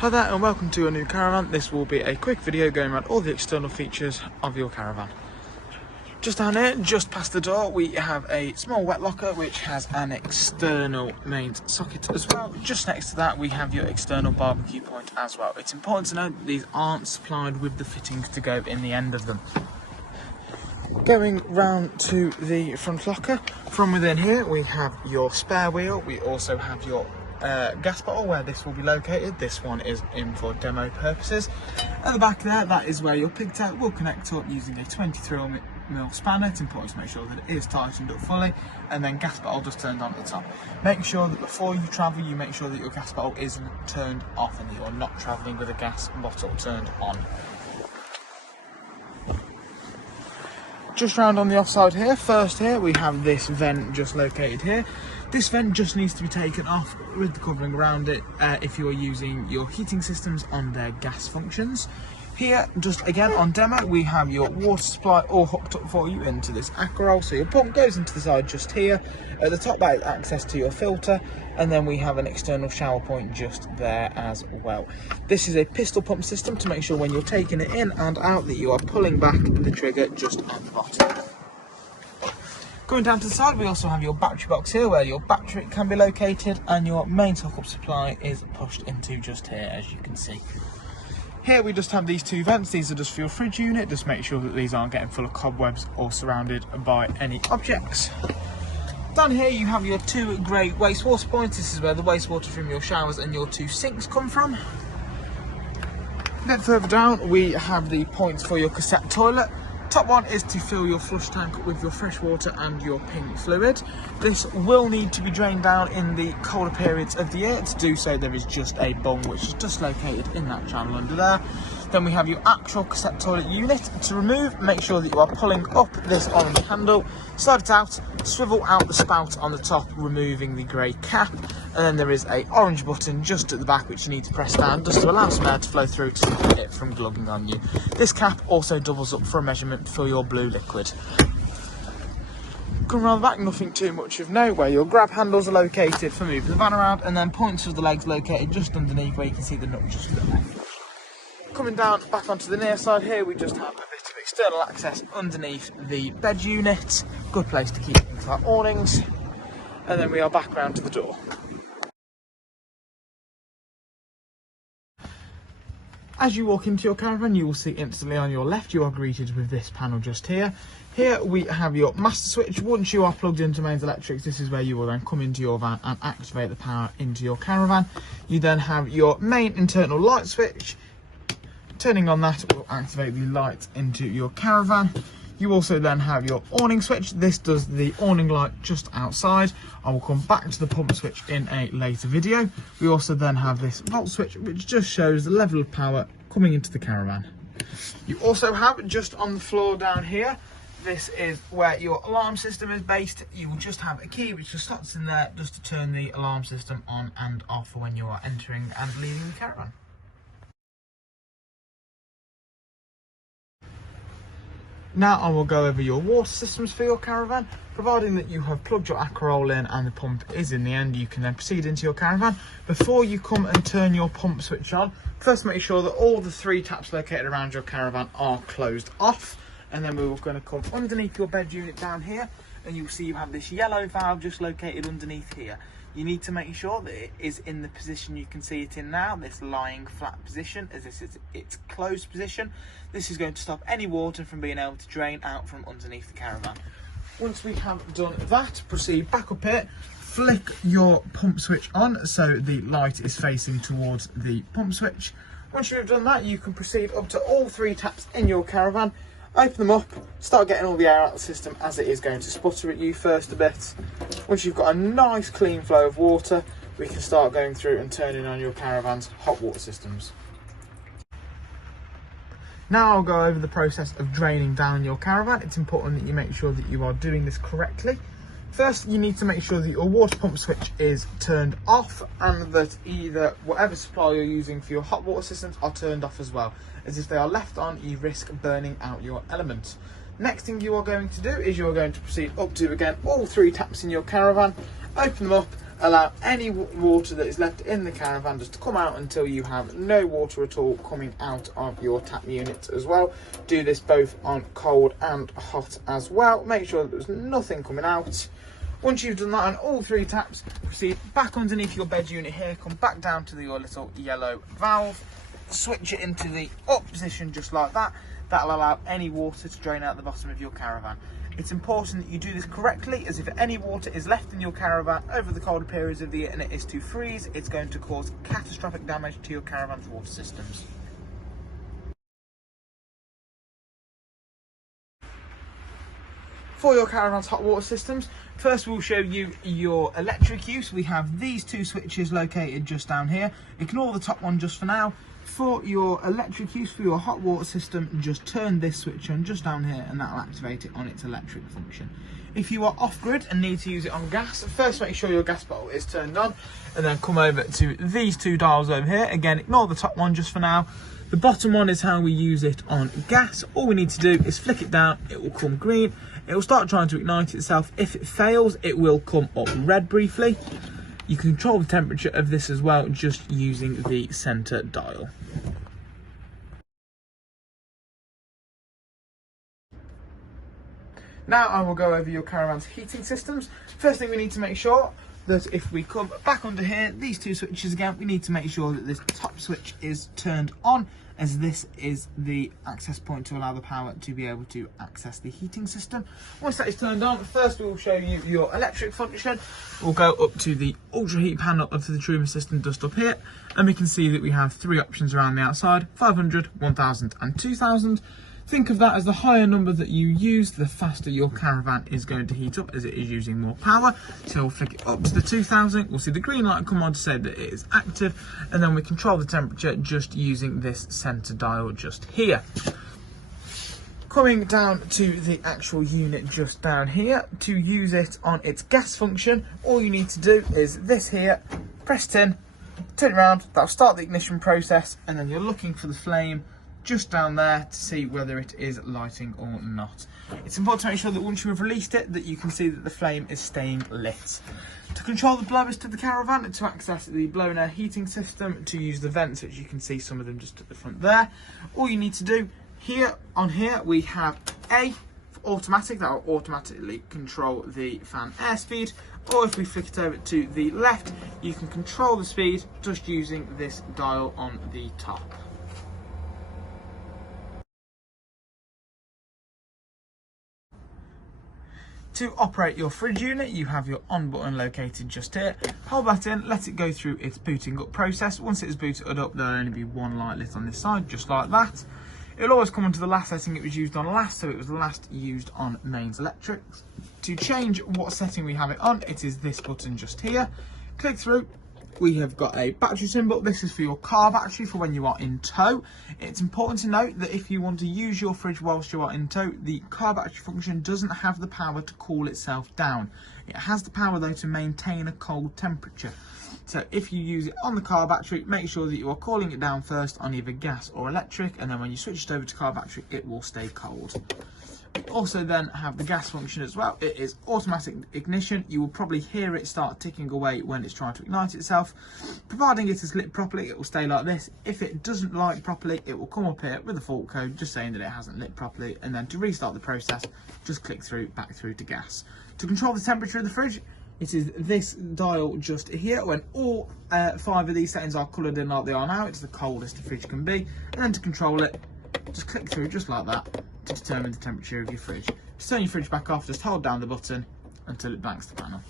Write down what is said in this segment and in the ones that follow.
Hi there and welcome to a new caravan. This will be a quick video going around all the external features of your caravan. Just down here, just past the door, we have a small wet locker which has an external mains socket as well. Just next to that we have your external barbecue point as well. It's important to note that these aren't supplied with the fittings to go in the end of them. Going round to the front locker, from within here we have your spare wheel. We also have your gas bottle where this will be located. This one is in for demo purposes. At the back there, that is where your pigtail will connect up using a 23mm spanner. It's important to make sure that it is tightened up fully, and then gas bottle just turned on at the top. Make sure that before you travel you make sure that your gas bottle is turned off and that you're not travelling with a gas bottle turned on. Just round on the offside here, first here we have this vent just located here. This vent just needs to be taken off with the covering around it if you are using your heating systems on their gas functions. Here, just again on demo, we have your water supply all hooked up for you into this Aquarol. So your pump goes into the side just here. At the top that is access to your filter, and then we have an external shower point just there as well. This is a pistol pump system to make sure when you're taking it in and out that you are pulling back the trigger just at the bottom. Going down to the side, we also have your battery box here where your battery can be located, and your main hookup supply is pushed into just here, as you can see. Here we just have these two vents. These are just for your fridge unit. Just make sure that these aren't getting full of cobwebs or surrounded by any objects. Down here you have your two grey wastewater points. This is where the wastewater from your showers and your two sinks come from. Then further down we have the points for your cassette toilet. Top one is to fill your flush tank with your fresh water and your pink fluid. This will need to be drained down in the colder periods of the year. To do so there is just a bung which is just located in that channel under there. Then we have your actual cassette toilet unit. To remove, make sure that you are pulling up this orange handle, slide it out, swivel out the spout on the top, removing the grey cap, and then there is a orange button just at the back which you need to press down just to allow some air to flow through to stop it from glugging on you. This cap also doubles up for a measurement for your blue liquid. Coming around the back, nothing too much of note, where your grab handles are located for moving the van around, and then points of the legs located just underneath where you can see the nut just to the left. Coming down back onto the near side here, we just have a bit of external access underneath the bed unit. Good place to keep things like awnings. And then we are back round to the door. As you walk into your caravan, you will see instantly on your left you are greeted with this panel just here. Here we have your master switch. Once you are plugged into mains electrics, this is where you will then come into your van and activate the power into your caravan. You then have your main internal light switch. Turning on that will activate the light into your caravan. You also then have your awning switch. This does the awning light just outside. I will come back to the pump switch in a later video. We also then have this volt switch which just shows the level of power coming into the caravan. You also have just on the floor down here, this is where your alarm system is based. You will just have a key which just slots in there just to turn the alarm system on and off for when you are entering and leaving the caravan. Now I will go over your water systems for your caravan. Providing that you have plugged your Aquarol in and the pump is in the end, you can then proceed into your caravan. Before you come and turn your pump switch on, first make sure that all the three taps located around your caravan are closed off, and then we're going to come underneath your bed unit down here, and you'll see you have this yellow valve just located underneath here. You need to make sure that it is in the position you can see it in now, this lying flat position, as this is its closed position. This is going to stop any water from being able to drain out from underneath the caravan. Once we have done that, proceed back up here, flick your pump switch on so the light is facing towards the pump switch. Once you've done that, you can proceed up to all three taps in your caravan. Open them up, start getting all the air out of the system as it is going to sputter at you first a bit. Once you've got a nice clean flow of water, we can start going through and turning on your caravan's hot water systems. Now I'll go over the process of draining down your caravan. It's important that you make sure that you are doing this correctly. First, you need to make sure that your water pump switch is turned off and that either whatever supply you're using for your hot water systems are turned off as well, as if they are left on, you risk burning out your element. Next thing you are going to do is you're going to proceed up to, again, all three taps in your caravan, open them up, allow any water that is left in the caravan just to come out until you have no water at all coming out of your tap unit as well. Do this both on cold and hot as well. Make sure that there's nothing coming out. Once you've done that on all 3 taps, proceed back underneath your bed unit here, come back down to your little yellow valve, switch it into the up position just like that. That'll allow any water to drain out the bottom of your caravan. It's important that you do this correctly, as if any water is left in your caravan over the colder periods of the year and it is to freeze, it's going to cause catastrophic damage to your caravan's water systems. For your caravan's hot water systems, first we'll show you your electric use. We have these 2 switches located just down here. Ignore the top one just for now. For your electric use, for your hot water system, just turn this switch on just down here and that will activate it on its electric function. If you are off-grid and need to use it on gas, first make sure your gas bottle is turned on and then come over to these 2 dials over here. Again, ignore the top one just for now. The bottom one is how we use it on gas. All we need to do is flick it down, it will come green. It will start trying to ignite itself. If it fails, it will come up red briefly. You can control the temperature of this as well, just using the centre dial. Now I will go over your caravan's heating systems. First thing we need to make sure that if we come back under here, these 2 switches again, we need to make sure that this top switch is turned on, as this is the access point to allow the power to be able to access the heating system. Once that is turned on, first we will show you your electric function. We'll go up to the ultra heat panel of the Truma system just up here, and we can see that we have 3 options around the outside: 500, 1000 and 2000. Think of that as the higher number that you use, the faster your caravan is going to heat up, as it is using more power. So we'll flick it up to the 2000, we'll see the green light come on to say that it is active, and then we control the temperature just using this centre dial just here. Coming down to the actual unit just down here, to use it on its gas function, all you need to do is this here, press it in, turn it around, that'll start the ignition process, and then you're looking for the flame just down there to see whether it is lighting or not. It's important to make sure that once you have released it, that you can see that the flame is staying lit. To control the blowers to the caravan, to access the blown air heating system, to use the vents, which you can see some of them just at the front there, all you need to do here, on here we have A for automatic, that will automatically control the fan airspeed, or if we flick it over to the left, you can control the speed just using this dial on the top. To operate your fridge unit, you have your on button located just here. Hold that in, let it go through its booting up process. Once it is booted up, there'll only be 1 light lit on this side, just like that. It'll always come onto the last setting it was used on last, so it was last used on mains electric. To change what setting we have it on, it is this button just here. Click through. We have got a battery symbol. This is for your car battery for when you are in tow. It's important to note that if you want to use your fridge whilst you are in tow, the car battery function doesn't have the power to cool itself down. It has the power though to maintain a cold temperature. So if you use it on the car battery, make sure that you are cooling it down first on either gas or electric, and then when you switch it over to car battery, it will stay cold. We also then have the gas function as well. It is automatic ignition. You will probably hear it start ticking away when it's trying to ignite itself. Providing it is lit properly, it will stay like this. If it doesn't light properly, it will come up here with a fault code just saying that it hasn't lit properly, and then to restart the process, just click through, back through to gas. To control the temperature of the fridge, it is this dial just here. When all 5 of these settings are coloured in like they are now, it's the coldest the fridge can be. And then to control it, just click through just like that to determine the temperature of your fridge. To turn your fridge back off, just hold down the button until it blanks the panel.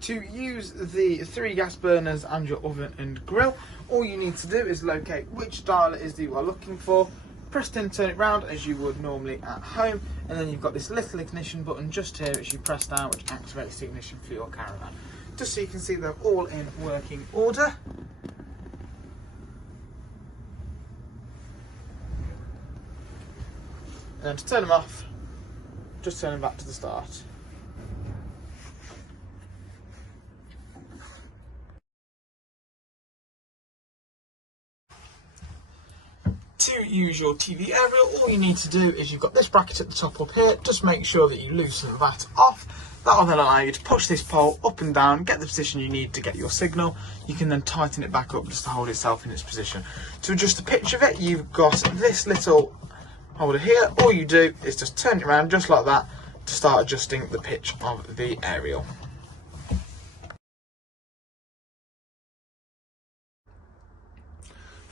To use the 3 gas burners and your oven and grill, all you need to do is locate which dial it is that you are looking for, press it in, turn it round as you would normally at home, and then you've got this little ignition button just here which you press down, which activates the ignition for your caravan. Just so you can see they're all in working order. And to turn them off, just turn them back to the start. To use your TV aerial, all you need to do is you've got this bracket at the top up here, just make sure that you loosen that off. That will then allow you to push this pole up and down, get the position you need to get your signal. You can then tighten it back up just to hold itself in its position. To adjust the pitch of it, you've got this little holder here. All you do is just turn it around just like that to start adjusting the pitch of the aerial.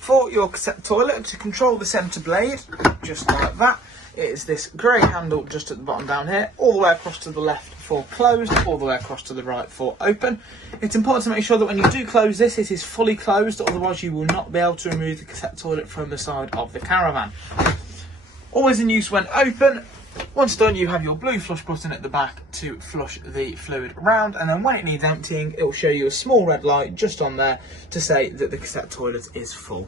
For your cassette toilet, to control the centre blade, just like that, it is this grey handle just at the bottom down here, all the way across to the left for closed, all the way across to the right for open. It's important to make sure that when you do close this, it is fully closed, otherwise you will not be able to remove the cassette toilet from the side of the caravan. Always in use when open. Once done, you have your blue flush button at the back to flush the fluid around, and then when it needs emptying, it will show you a small red light just on there to say that the cassette toilet is full.